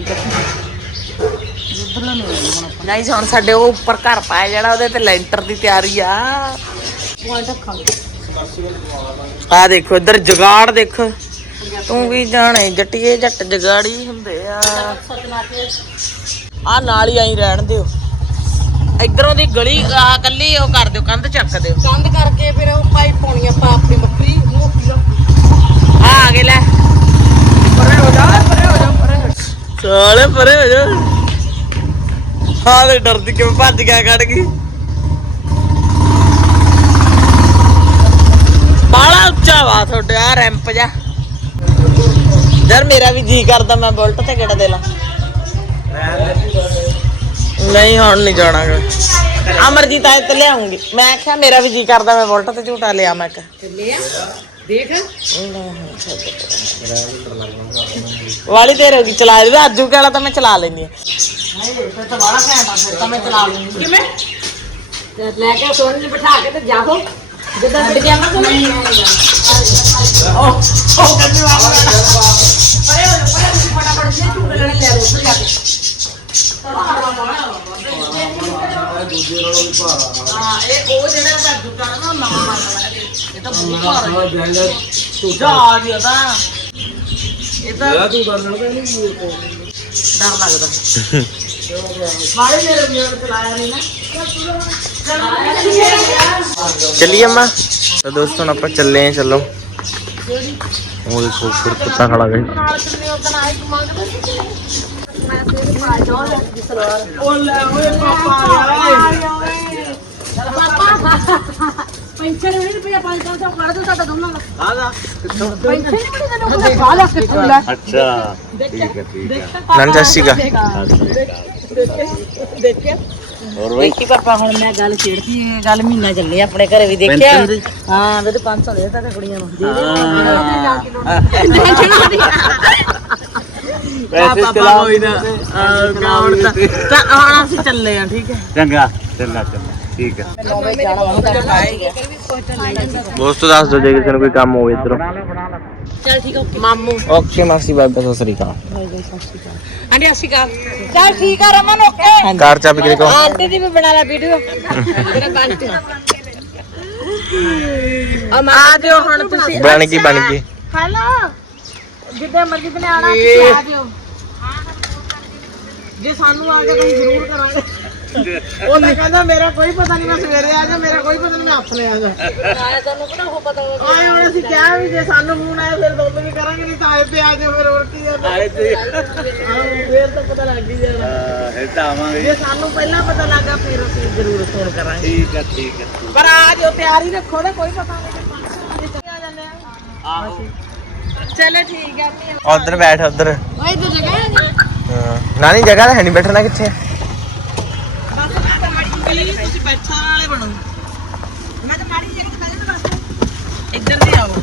ਨਹੀਂ ਹੁਣ ਸਾਡੇ ਉਹ ਉੱਪਰ ਘਰ ਪਾਇਆ ਜਿਹੜਾ ਉਹਦੇ ਤੇ ਲੈਂਟਰ ਦੀ ਤਿਆਰੀ ਆ ਪੁਆਇੰਟ ਖਾ ਆ ਦੇਖੋ ਇੱਧਰ ਜਗਾੜ ਦੇਖ ਤੂੰ ਵੀ ਜਾਣੇ ਜੱਟੀਏ ਜੱਟ ਜਗਾੜੀ ਹੁੰਦੇ ਆ ਆ ਨਾਲ ਹੀ ਆਈ ਰਹਿਣ ਦਿਓ ਇਧਰੋਂ ਦੀ ਗਲੀ ਆ ਕੱਲੀ ਉਹ ਕਰ ਦਿਓ ਕੰਧ ਚੱਕ ਦਿਓ ਕੰਧ ਕਰਕੇ ਫਿਰ ਉਹ ਪਾਈਪ ਪਾਉਣੀ ਆਪਾਂ ਆਪਣੀ ਬੱਕਰੀ ਆ ਗਏ ਲੈ ਪਰੇ ਹੋ ਜਾ ਸਾਲੇ ਪਰੇ ਹੋ ਜਾ ਹਾਲੇ ਡਰਦੀ ਕਿਵੇਂ ਭੱਜ ਗਿਆ ਕੱਢ ਗਈ ਬਾਲਾ ਉੱਚਾ ਵਾ ਤੁਹਾਡੇ ਆ ਰੈਂਪ ਜਾ ਯਾਰ ਮੇਰਾ ਵੀ ਜੀ ਕਰਦਾ ਮੈਂ ਬੁਲਟ ਤੇ ਗੇੜਾ ਦੇ ਲਾਂ ਨਹੀਂ ਹੁਣ ਨਹੀਂ ਜਾਣਾਗਾ ਅਮਰਜੀਤ ਆਏ ਤੇ ਲਿਆਉਂਗੀ ਮੈਂ ਕਿਹਾ ਮੇਰਾ ਵੀ ਜੀ ਕਰਦਾ ਮੈਂ ਬੁਲਟ ਤੇ ਝੂਟਾ ਲਿਆ ਮੈਂ ਕਿਹਾ ਲਿਆ ਦੇਖ ਵਾਲੀ ਦੇਰ ਹੋ ਗਈ ਚਲਾ ਦੇ ਆਜੂ ਵਾਲਾ ਤਾਂ ਮੈਂ ਚਲਾ ਲੈਂਦੀ ਆ ਫਿਰ ਤਾਂ ਬੜਾ ਘੈਂਟ ਆ ਫਿਰ ਤਾਂ ਮੈਂ ਚਲਾ ਲੈਂਦੀ ਕਿਵੇਂ ਲੈ ਕੇ ਸੋਨੇ ਨੂੰ ਬਿਠਾ ਕੇ ਤੇ ਜਾਓ ਜਿੱਦਾਂ ਛੱਡ ਗਿਆ ਨਾ ਕੋਈ ਉਹ ਕਹਿੰਦੀ ਵਾਲਾ ਪਰੇ ਫਟਾਫਟ ਜੇ ਝੂਟੇ ਲੈਣੇ ਲੈ ਲਓ ਉੱਧਰ ਜਾ ਕੇ ਹਾਂ ਇਹ ਉਹ ਜਿਹੜਾ ਜਾਦੂ ਕਰਨਾ ਨਾ ਨਵਾਂ ਬਣਦਾ ਇਹ ਤਾਂ ਬਹੁਤ ਭਾਰਾ ਜਾ ਆ ਗਿਆ ਤਾਂ ਇਹ ਤਾਂ ਤੂੰ ਡਰ ਲੱਗਦਾ ਸਾਰੇ ਮੇਰੇ ਵੀਰ ਚਲਾਇਆ ਨਹੀਂ ਨਾ ਚੱਲੀਏ ਅੰਮਾ ਤਾਂ ਦੋਸਤੋ ਹੁਣ ਆਪਾਂ ਚੱਲੇ ਆ ਚਲੋ ਉਹ ਦੇਖੋ ਫਿਰ ਕੁੱਤਾ ਖੜਾ ਗਈ ਉਹ ਲੈ ਓਏ ਪਾਪਾ ਪੈਂਚਰ ਨਹੀਂ ਰੁਪਿਆ 500 ਕਰ ਦੋ ਸਾਡਾ ਦੋਨਾਂ ਦਾ ਆ ਜਾ ਪੈਂਚਰ ਨਹੀਂ ਬੜੀ ਤੈਨੂੰ ਖਾ ਲਿਆ ਕਿੱਥੋਂ ਲੈ ਅੱਛਾ ਠੀਕ ਹੈ ਨੰਨ ਸੀਗਾ ਦੇਖਿਆ ਦੇਖੀ ਪਾਪਾ ਹੁਣ ਮੈਂ ਗੱਲ ਛੇੜਤੀ ਇਹ ਗੱਲ ਮਹੀਨਾ ਚੱਲੇ ਆਪਣੇ ਘਰੇ ਵੀ ਦੇਖਿਆ ਹਾਂ ਵੇ 500 ਦੇ ਦਿੱਤਾ ਕੁੜੀਆਂ ਨੂੰ ਪੈਸੇ ਚਲਾਓ ਹੀ ਨਾ ਹੁਣ ਅਸੀਂ ਚੱਲੇ ਆ ਠੀਕ ਹੈ ਚੰਗਾ ਚੰਗਾ ਠੀਕ ਹੈ ਦੋਸਤੋ ਦੱਸ ਦਿਓ ਜੇ ਕਿਸੇ ਨੂੰ ਕੋਈ ਕੰਮ ਹੋਵੇ ਇੱਧਰੋਂ ਚੱਲ ਠੀਕ ਓਕੇ ਮਾਮੂ ਓਕੇ ਮਾਸੀ ਬਾਬਾ ਸਤਿ ਸ੍ਰੀ ਅਕਾਲ ਆਂਟੀ ਅਸੀਂ ਕਾ ਚੱਲ ਠੀਕ ਆ ਰਮਨ ਓਕੇ ਕਾਰ ਚਾਬੀ ਕਿਹਦੇ ਕੋਲ ਆਂਟੀ ਦੀ ਵੀ ਬਣਾ ਲਾ ਵੀਡੀਓ ਤੇਰਾ ਬੰਟ ਆ ਦਿਓ ਹੁਣ ਤੁਸੀਂ ਬਣ ਗਈ ਹੈਲੋ ਜਿੱਦੇ ਮਰਜ਼ੀ ਨੇ ਆਣਾ ਤੁਸੀਂ ਆ ਜਿਓ ਜੇ ਸਾਨੂੰ ਆ ਕੇ ਤੁਸੀਂ ਜ਼ਰੂਰ ਕਰਾਂਗੇ ਉਹਨੇ ਕਹਿੰਦਾ ਮੇਰਾ ਕੋਈ ਪਤਾ ਨਹੀਂ ਮੈਂ ਸਵੇਰੇ ਆ ਜਾ ਮੇਰਾ ਕੋਈ ਪਤਾ ਨਹੀਂ ਮੈਂ ਆਪਣੇ ਆ ਜਾ ਆਇਆ ਤੁਹਾਨੂੰ ਕਿਹੜਾ ਹੋ ਪਤਾ ਆਏ ਹੁਣ ਅਸੀਂ ਕਿਹਾ ਵੀ ਜੇ ਸਾਨੂੰ ਫੋਨ ਆਇਆ ਫਿਰ ਦੁੱਧ ਵੀ ਕਰਾਂਗੇ ਨਹੀਂ ਤਾਂ ਆਏ ਤੇ ਆ ਜਾ ਫਿਰ ਹੋਰ ਕੀ ਜਾਂਦਾ ਆਏ ਤੇ ਫਿਰ ਤਾਂ ਪਤਾ ਲੱਗ ਹੀ ਜਾਣਾ ਇਹ ਤਾਂ ਆਵਾਂਗੇ ਜੇ ਸਾਨੂੰ ਪਹਿਲਾਂ ਪਤਾ ਲੱਗਾ ਫਿਰ ਅਸੀਂ ਜ਼ਰੂਰ ਫੋਨ ਕਰਾਂਗੇ ਠੀਕ ਹੈ ਪਰ ਆ ਜੋ ਤਿਆਰੀ ਰੱਖੋ ਨਾ ਕੋਈ ਪਤਾ ਨਹੀਂ ਆ ਜਾਂਦੇ ਆ ਆਹੋ ਚਲੋ ਠੀਕ ਹੈ ਉਧਰ ਬੈਠ ਉਧਰ ਓਏ ਤੂੰ ਜਗ੍ਹਾ ਨਹੀਂ ਨਾਨੀ ਜਗ੍ਹਾ ਤਾਂ ਹੈ ਨਹੀਂ ਬੈਠਣਾ ਕਿੱਥੇ ਤੁਸੀਂ ਬੈਠਣ ਵਾਲੇ ਬਣੋ ਮੈਂ ਤਾਂ ਮਾੜੀ ਜਿਹੀ ਤੇ ਬੈਠ ਬਸ ਇੱਧਰ ਦੀ ਆਓ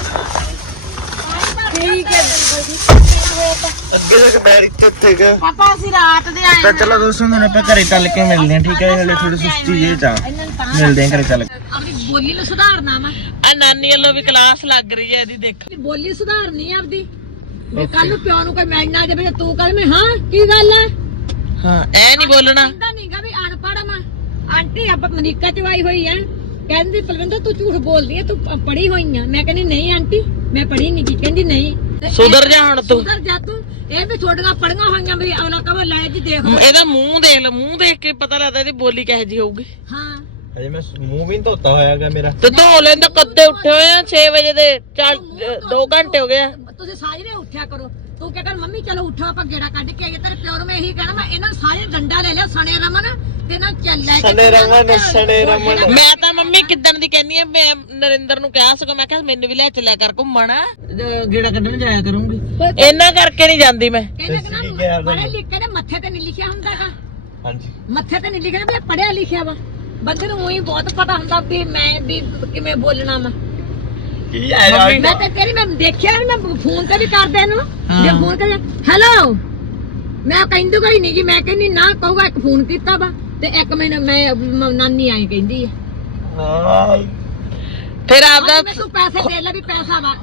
ਠੀਕ ਹੈ ਅੱਗੇ ਤੱਕ ਬੈਠ ਇੱਥੇ ਗ ਪਾਪਾ ਅਸੀਂ ਰਾਤ ਦੇ ਆਏ ਤਾਂ ਚਲੋ ਦੋਸਤੋ ਹੁਣ ਆਪਾਂ ਘਰੇ ਚੱਲ ਕੇ ਮਿਲਦੇ ਹਾਂ ਠੀਕ ਹੈ ਹਲੇ ਥੋੜੀ ਸੁਸਤੀ ਜੇ ਚਾ ਮਿਲਦੇ ਹਾਂ ਘਰੇ ਚੱਲ ਕੇ ਆਪਣੀ ਬੋਲੀ ਨੂੰ ਸੁਧਾਰਨਾ ਵਾ ਆ ਨਾਨੀ ਵੱਲੋਂ ਵੀ ਕਲਾਸ ਲੱਗ ਰਹੀ ਹੈ ਇਹਦੀ ਦੇਖ ਆਪਣੀ ਬੋਲੀ ਸੁਧਾਰਨੀ ਆ ਆਪਦੀ ਮੈਂ ਕੱਲ ਨੂੰ ਪਿਓ ਨੂੰ ਕੋਈ ਮਿਲਣਾ ਆ ਜਾਵੇ ਤੂੰ ਕਹ ਮੈਂ ਹਾਂ ਕੀ ਗੱਲ ਹੈ ਹਾਂ ਐ ਨਹੀਂ ਬੋਲਣਾ ਕਹਿੰਦਾ ਨਹੀਂਗਾ ਵੀ ਅਨਪੜ੍ਹ ਮੈਂ ਆਂਟੀ ਆਪਾਂ ਅਮਰੀਕਾ ਚ ਆਈ ਹੋਈ ਆ ਕਹਿੰਦੀ ਪਲਵਿੰਦਰ ਤੂੰ ਝੂਠ ਬੋਲਦੀ ਆ ਤੂੰ ਪੜ੍ਹੀ ਹੋਈ ਆ ਮੈਂ ਕਹਿੰਦੀ ਨਹੀਂ ਆਂਟੀ ਮੈਂ ਪੜ੍ਹੀ ਨਹੀਂ ਕੀ ਕਹਿੰਦੀ ਨਹੀਂ ਸੁਧਰ ਜਾ ਹੁਣ ਤੂੰ ਸੁਧਰ ਜਾ ਤੂੰ ਇਹ ਵੀ ਤੁਹਾਡੀਆਂ ਪੜੀਆਂ ਹੋਈਆਂ ਵੀ ਉਹਨਾਂ ਕਹੋ ਲੈ ਜੀ ਦੇਖ ਇਹਦਾ ਮੂੰਹ ਦੇਖ ਲੈ ਮੂੰਹ ਦੇਖ ਕੇ ਪਤਾ ਲੱਗਦਾ ਇਹਦੀ ਬੋਲੀ ਕਿਹੋ ਜਿਹੀ ਹੋਊਗੀ ਹਾਂ ਅਜੇ ਮੈਂ ਮੂੰਹ ਵੀ ਧੋਤਾ ਹੋਇਆਗਾ ਮੇਰਾ ਤੇ ਧੋ ਲੈਂਦਾ ਕੱਦੇ ਉੱਠੇ ਹੋਏ ਆ 6 ਵਜੇ ਦੇ 2 ਘੰਟੇ ਹੋ ਗਏ ਆ ਤੁਸੀਂ ਸਾਜਰੇ ਉੱਠਿਆ ਕਰੋ ਤੂੰ ਕਹਿ ਕਰ ਮੰਮੀ ਚਲੋ ਉੱਠੋ ਆਪਾਂ ਗੇੜਾ ਕੱਢ ਕੇ ਆਈਏ ਤੇਰੇ ਪਿਓ ਨੂੰ ਮੈਂ ਇਹੀ ਕਹਿਣਾ ਮੈਂ ਇਹਨਾਂ ਸਾਰੇ ਡੰਡਾ ਲੈ ਲਿਆ ਸਣੇ ਰਮਨ ਤੇ ਇਹਨਾਂ ਚੱਲ ਲੈ ਕੇ ਸਣੇ ਰਮਨ ਮੈਂ ਤਾਂ ਮੰਮੀ ਕਿੱਦਣ ਦੀ ਕਹਿੰਦੀ ਆ ਮੈਂ ਨਰਿੰਦਰ ਨੂੰ ਕਿਹਾ ਸੀਗਾ ਮੈਂ ਕਿਹਾ ਮੈਨੂੰ ਵੀ ਲੈ ਚੱਲਿਆ ਕਰ ਘੁੰਮਣ ਗੇੜਾ ਕੱਢਣ ਜਾਇਆ ਕਰੂੰਗੀ ਇਹਨਾਂ ਕਰਕੇ ਨਹੀਂ ਜਾਂਦੀ ਮੈਂ ਕਹਿੰਦੇ ਕਿ ਪੜ੍ਹੇ ਲਿਖੇ ਦੇ ਮੱਥੇ ਤੇ ਨਹੀਂ ਲਿਖਿਆ ਹੁੰਦਾਗਾ ਹਾਂਜੀ ਮੱਥੇ ਤੇ ਨਹੀਂ ਲਿਖਿਆ ਵੀ ਪੜਿਆ ਲਿਖਿਆ ਵਾ ਬੰਦੇ ਨੂੰ ਉਹੀ ਬਹੁਤ ਪਤਾ ਹੁੰਦਾ ਵੀ ਮੈਂ ਵੀ ਕਿਵੇਂ ਬੋਲਣਾ ਵਾ ਕੀ ਆ ਮੈਂ ਤਾਂ ਤੇਰੀ ਮੈਂ ਦੇਖਿਆ ਨੀ, ਮੈਂ ਫੋਨ ਤੇ ਵੀ ਕਰਦੇ ਇਹਨੂੰ ਜੇ ਫੋਨ ਤੇ ਹੈਲੋ ਮੈਂ ਕਹਿੰਦੂਗਾ ਹੀ ਨਹੀਂ ਜੀ ਮੈਂ ਕਹਿੰਦੀ ਨਾ ਕਹੂਗਾ ਇੱਕ ਫੋਨ ਕੀਤਾ ਵਾ ਤੇ ਇੱਕ ਮੈਨੂੰ ਮੈਂ ਨਾਨੀ ਆਈ ਕਹਿੰਦੀ ਆ ਫਿਰ ਮੈਂ ਤੂੰ ਪੈਸੇ ਦੇ ਲੈ ਵੀ ਪੈਸਾ ਵਾ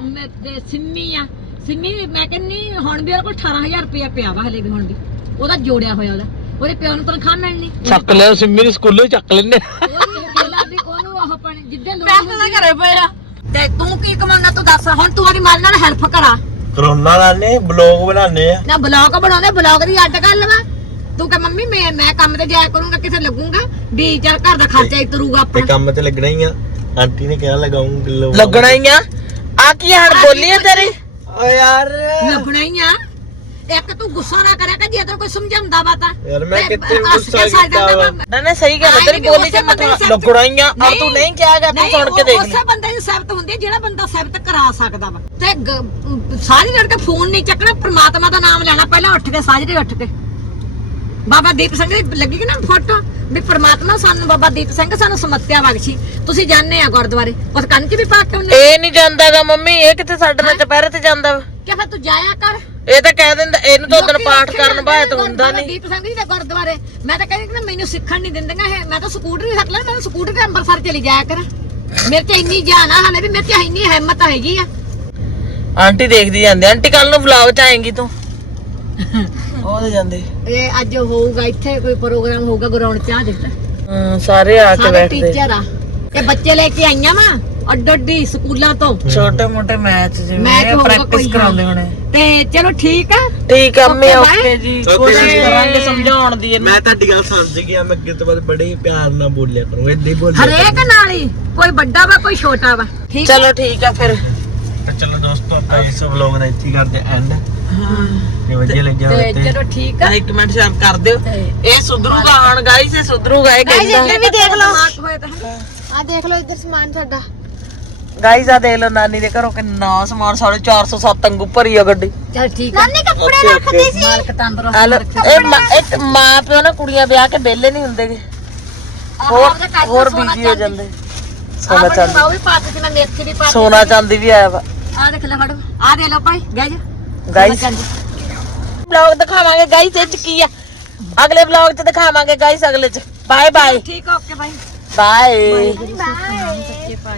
ਸਿੰਮੀ ਮੈਂ ਕਹਿੰਦੀ ਹੁਣ ਵੀ ਉਹਦੇ ਕੋਲ 18000 ਰੁਪਇਆ ਪਿਆ ਵਾ ਹਲੇ ਵੀ ਹੁਣ ਵੀ ਉਹਦਾ ਜੋੜਿਆ ਹੋਇਆ ਉਹਦੇ ਪਿਓ ਨੂੰ ਤਨਖਾਹ ਮਿਲਣੀ ਚੱਕ ਲਿਆ ਸਿੰਮੀ ਨੂੰ ਸਕੂਲੋਂ ਚੱਕ ਲੈਣੇ ਉਹਨੂੰ ਉਹ ਪਾਣੀ ਜਿੱਦਾਂ ਪੈਸੇ ਤਾਂ ਘਰੇ ਪਏ ਆ ਤੇ ਤੂੰ ਕੀ ਕਮਾਉਣਾ ਤੂੰ ਦੱਸ ਹੁਣ ਤੂੰ ਉਹਦੀ ਮਾਂ ਨਾਲ ਹੈਲਪ ਕਰਾ ਕਰੋਨਾ ਲਾਣੇ ਬਲੌਗ ਬਣਾਉਣੇ ਆ ਨਾ ਬਲੌਗ ਬਣਾਉਂਦੇ ਬਲੌਗ ਦੀ ਅੱਡ ਗੱਲ ਵਾ ਤੂੰ ਕਹ ਮੰਮੀ ਮੈਂ ਕੰਮ ਤੇ ਜਾਇਆ ਕਰੂੰਗਾ ਕਿਥੇ ਲੱਗੂੰਗਾ ਵੀ ਚੱਲ ਘਰ ਦਾ ਖਰਚਾ ਹੀ ਤਰੂਗਾ ਤੇ ਆਪਣਾ ਕੰਮ ਤੇ ਲੱਗਣਾ ਹੀ ਆ ਆਂਟੀ ਨੇ ਕਿਹਾ ਲਗਾਉਂਗਾ ਲੱਗਣਾ ਹੀ ਆ ਕੀ ਹਣ ਬੋਲੀ ਹੈ ਤੇਰੀ ਓ ਯਾਰ ਲੱਗਣਾ ਹੀ ਆ ਇੱਕ ਤੂੰ ਗੁੱਸਾ ਨਾ ਕਰਿਆ ਕਿ ਜੇ ਤੈਨੂੰ ਕੋਈ ਸਮਝਾਉਂਦਾ ਵਾ ਤਾਂ ਯਾਰ ਮੈਂ ਤੇ ਕਿੱਥੇ ਹੱਸ ਕੇ ਗੁੱਸਾ ਸੜ ਕੀਤਾ ਜਾਂਦਾ ਵਾ। ਵਾ। ਨਾ ਸਹੀ ਗੱਲ ਹੈ ਤੇਰੀ ਬੋਲੀ ਚ ਮਤਲਬ ਲੱਗਣਾ ਹੀ ਆ ਔਰ ਤੂੰ ਨਹੀਂ ਕਿਹਾਗਾ ਤੂੰ ਸੁਣ ਕੇ ਦੇਖ ਲੈ ਉਸੇ ਬੰਦੇ ਦੀ ਸਿਫਤ ਹੁੰਦੀ ਹੈ ਜਿਹੜਾ ਬੰਦਾ ਸਿਫਤ ਕਰਾ ਸਕਦਾ ਵਾ ਤੇ ਸਾਰੀ ਲੜ ਕੇ ਫੋਨ ਨਹੀਂ ਚੱਕਣਾ ਪ੍ਰਮਾਤਮਾ ਦਾ ਨਾਮ ਲੈਣਾ ਪਹਿਲਾਂ ਉੱਠ ਕੇ ਸਾਜਰੇ ਉੱਠ ਕੇ ਬਾਬਾ ਦੀਪ ਸਿੰਘ ਦੀ ਲੱਗੀ ਕਿ ਨਾ ਫੋਟੋ ਵੀ ਪ੍ਰਮਾਤਮਾ ਸਾਨੂੰ ਬਾਬਾ ਦੀਪ ਸਿੰਘ ਸਾਨੂੰ ਸਮੱਤਿਆ ਬਖਸ਼ੀ ਤੁਸੀਂ ਜਾਣਦੇ ਆ ਗੁਰਦੁਆਰੇ ਉਸ ਕੰਨ 'ਚ ਵੀ ਪਾ ਕੇ ਉਹਨੇ ਇਹ ਨਹੀਂ ਜਾਂਦਾਗਾ ਮੰਮੀ ਇਹ ਕਿੱਥੇ ਸਾਡੇ ਨਾਲ ਚਪਹਿਰੇ ਤੇ ਜਾਂਦਾ ਵਾ ਕਿ ਫਿਰ ਤੂੰ ਜਾਇਆ ਕਰ ਇਹ ਤਾਂ ਕਹਿ ਦਿੰਦਾ ਇਹਨੂੰ ਤਾਂ ਉਦੋਂ ਪਾਠ ਕਰਨ ਬਾਅਦ ਤਾਂ ਹੁੰਦਾ ਬਾਬਾ ਨਹੀਂ ਦੀਪ ਸਿੰਘ ਜੀ ਦੇ ਗੁਰਦੁਆਰੇ ਮੈਂ ਤਾਂ ਕਹਿੰਦੀ ਕਿ ਮੈਨੂੰ ਸਿੱਖਣ ਨਹੀਂ ਦਿੰਦੀਆਂ ਇਹ ਮੈਂ ਤਾਂ ਸਕੂਟਰ ਹੀ ਰੱਖ ਲੈ ਮੈਂ ਸਕੂਟਰ ਤੇ ਅੰਮ੍ਰਿਤਸਰ ਚਲੀ ਜਾਇਆ ਕਰ ਮੇਰੇ 'ਚ ਇੰਨੀ ਜਾਨ ਆ ਹਲੇ ਵੀ ਮੇਰੇ 'ਚ ਇੰਨੀ ਹਿੰਮਤ ਹੈਗੀ ਆ ਆਂਟੀ ਦੇਖਦੀ ਜਾਂਦੀ ਆਂਟੀ ਕੱਲ ਨੂੰ ਵਲੌਗ ਚ ਆਏਗੀ ਤੂੰ ਉਹਦੇ ਜਾਂਦੇ ਇਹ ਅੱਜ ਹੋਊਗਾ ਇੱਥੇ ਕੋਈ ਪ੍ਰੋਗਰਾਮ ਹੋਊਗਾ ਗਰਾਊਂਡ 'ਚ ਆ ਦੇਖਦਾ ਹਾਂ ਸਾਰੇ ਆ ਕੇ ਸਾਰੇ ਬੈਠਦੇ ਟੀਚਰ ਆ ਇਹ ਬੱਚੇ ਲੈ ਕੇ ਆਈਆਂ ਵਾ ਅੱਡੀ ਸਕੂਲਾਂ ਤੋਂ ਛੋਟੇ ਮੋਟੇ ਮੈਚ ਮੈਚ ਜਿਵੇਂ ਹੋਊਗਾ ਪ੍ਰੈਕਟਿਸ ਕੋਈ, ਕਰਾਉਂਦੇ ਹੋਣੇ ਤੇ ਚਲੋ ਠੀਕ ਆ ਠੀਕ ਆ ਮੈਂ Okay, bye. Okay ji Okay, ਕੋਸ਼ਿਸ਼ bye. ਕਰਾਂਗੇ ਸਮਝਾਉਣ ਦੀ ਇਹਨੂੰ ਮੈਂ ਤੁਹਾਡੀ ਗੱਲ ਸਮਝ ਗਿਆ ਮੈਂ ਅੱਗੇ ਤੋਂ ਬਾਅਦ ਬੜੇ ਹੀ ਪਿਆਰ ਨਾਲ ਬੋਲਿਆ ਕਰੂੰ ਏਦਾਂ ਹੀ ਬੋਲਿਆ ਹਰੇਕ ਨਾਲ ਹੀ ਕੋਈ ਵੱਡਾ ਵਾ ਕੋਈ ਛੋਟਾ ਵਾ ਠੀਕ ਆ? ਚਲੋ ਠੀਕ ਆ ਫਿਰ ਤਾਂ ਚਲੋ ਦੋਸਤੋ ਆਪਾਂ ਇਸ ਵਲੌਗ ਦਾ ਇੱਥੇ ਹੀ ਕਰਦੇ ਐਂਡ ਜੇ ਵਧੀਆ ਲੱਗਿਆ ਤੇ ਹੋਵੇ ਤੇ ਚਲੋ ਠੀਕ ਆ ਲਾਈਕ ਕਮੈਂਟ ਸ਼ੇਅਰ ਕਰ ਦਿਓ ਇਹ ਸੁਧਰੂਗਾ ਹੁਣ ਗਾਈਸ ਇਹ ਸੁਧਰੂਗਾ ਇਹ ਕਹਿੰਦਾ ਵੀ ਦੇਖ ਲਓ ਆ ਦੇਖ ਲਓ ਇੱਧਰ ਸਮਾਨ ਤੁਹਾਡਾ ਗਾਈਸ ਆ ਦੇਖ ਲਓ ਨਾਨੀ ਦੇ ਘਰੋਂ ਕਿੰਨਾ ਸਮਾਨ 407 ਅੰਗੂ ਭਰੀ ਆ ਗੱਡੀ ਚਲ ਠੀਕ ਆ ਨਾਨੀ ਕੱਪੜੇ ਰੱਖਦੇ ਸੀ ਮਾਲਕ ਤੰਦਰੁਸਤ ਹਲੋ ਇਹ ਮਾਂ ਪਿਓ ਨਾ ਕੁੜੀਆਂ ਵਿਆਹ ਕੇ ਵਿਹਲੇ ਨਹੀਂ ਹੁੰਦੇਗੇ ਹੋਰ ਬੀਜੀ ਹੋ ਜਾਂਦੇ ਸੋਨਾ ਚਾਂਦੀ ਉਹ ਵੀ ਪਾ ਦਿੱਤੀ ਮੈਂ ਮੇਥੀ ਵੀ ਪਾ ਸੋਨਾ ਚਾਂਦੀ ਵੀ ਆਇਆ ਵਾ ਆ ਦੇਖ ਲੈ ਫੜੋ ਆ ਦੇ ਲਓ ਭਾਈ ਗੈਜ ਗਾਈਸ ਵਲੌਗ ਦਿਖਾਵਾਂਗੇ ਗਾਈਸ ਇਹ ਚ ਕੀ ਆ ਅਗਲੇ ਵਲੌਗ ਚ ਦਿਖਾਵਾਂਗੇ ਗਾਈਸ ਅਗਲੇ ਚ ਬਾਏ ਬਾਏ ਠੀਕ ਆ ਓਕੇ ਬਾਈ ਬਾਏ